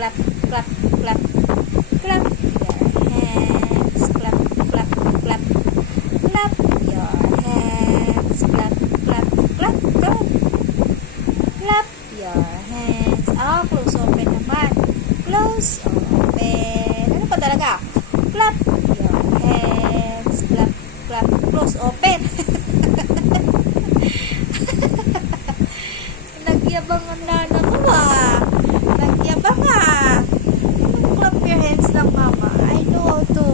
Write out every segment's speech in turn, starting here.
clap, clap, clap, clap your hands, clap, clap, clap, clap your hands, clap, clap, clap, clap, clap your hands. Oh, close open naman. Close open. Ano pa talaga? Clap your hands, clap, clap, close open. Nagyabang ang nana mo Nagyabang clap your hands lang mama. I know how to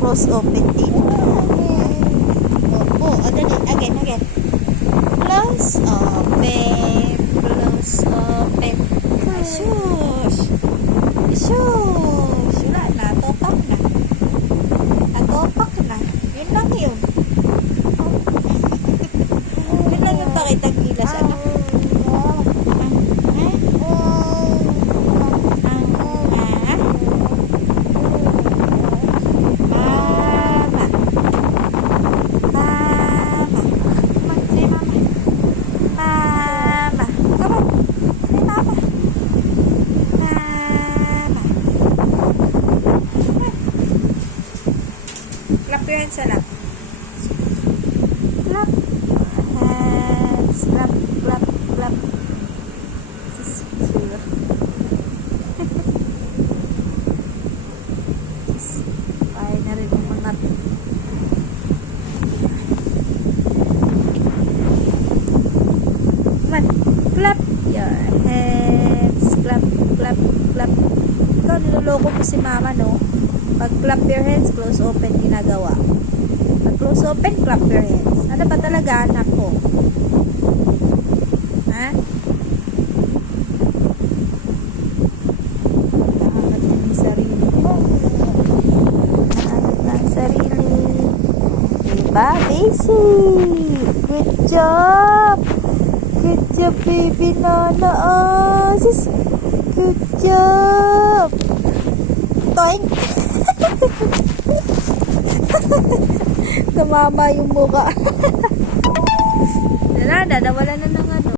close open din. Dali. Again. Close open. Close open. Shush. Wala na. Topak na. Yun lang yun. Yun lang yung pakitang gilas. Ano? Clap your hands na. Clap hands. Clap. Kaya na rin yung mga natin. Come on. Clap your hands. Clap. Ikaw, niloloko mo si mama, no? Pag clap your hands, close open ginagawa. Pag close open, clap your hands. Ano ba talaga, anak ko? Ha? Nakakat yung sarili mo. Nakakat ng sarili. Diba, Daisy? Good job! Good job, baby Nana. Sis. Good job! Toink! Tumama yung mukha. Nawala na